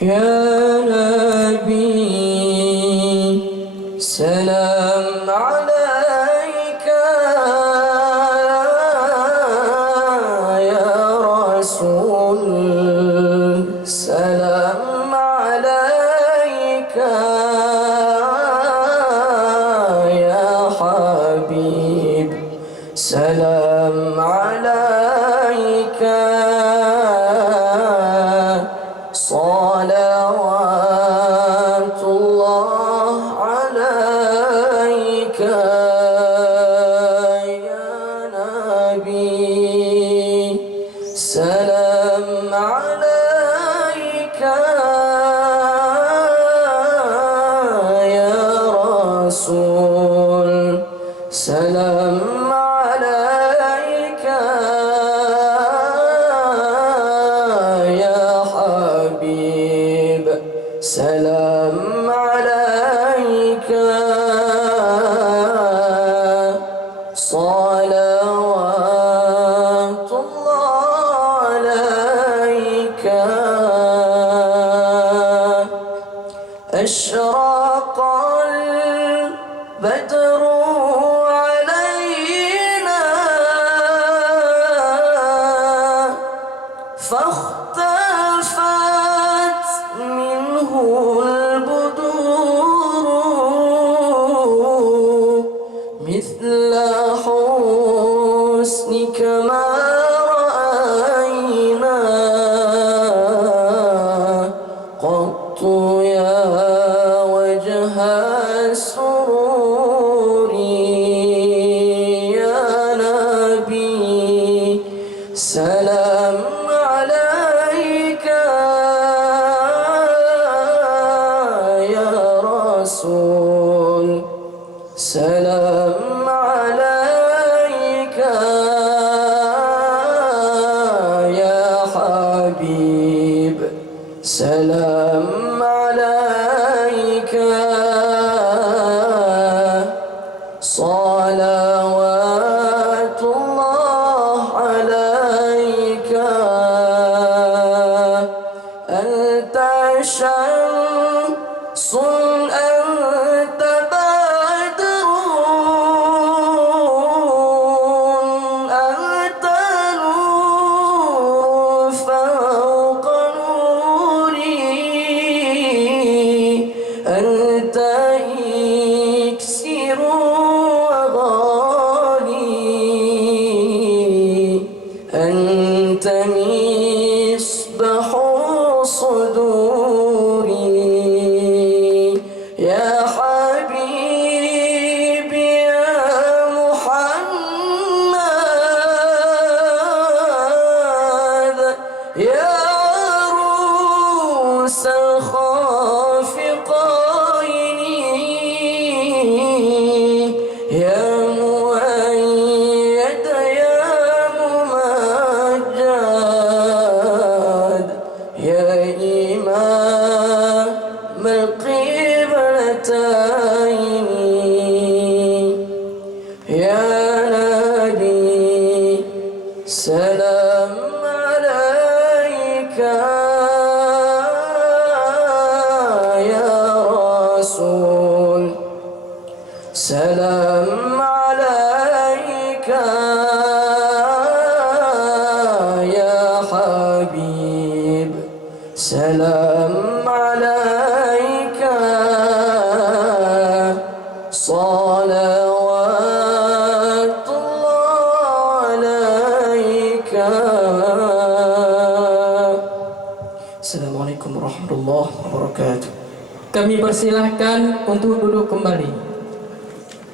يا نبي سلام عليك، يا رسول سلام عليك، يا حبيب سلام عليك، صلوات الله عليك يا نبي سلام عليك، يا رسول سلام عليك، يا حبيب سلام عليك، صلوات الله عليك. أشرق البدر علينا فاختفت منه البدور، مثل حسنك ما رأينا قط يا وجه السرور، يا نبي سلام عليك، يا رسول سلام عليك، يا حبيب سلام عليك، صلوات الله عليك. أنت شمس أنت بدر أنت نور فوق نوري، أنت إكسير وغالي، أنت مصباح صدوري، يا حبيبي يا محمد، يا عروس الخافقين، يا مؤيد يا ممجد، يا إمام القبلتين، يا نبي سلام عليك، يا رسول سلام عليك، يا حبيب سلام عليك، صلوات الله عليك. Assalamualaikum warahmatullahi wabarakatuh. Kami persilahkan untuk duduk kembali.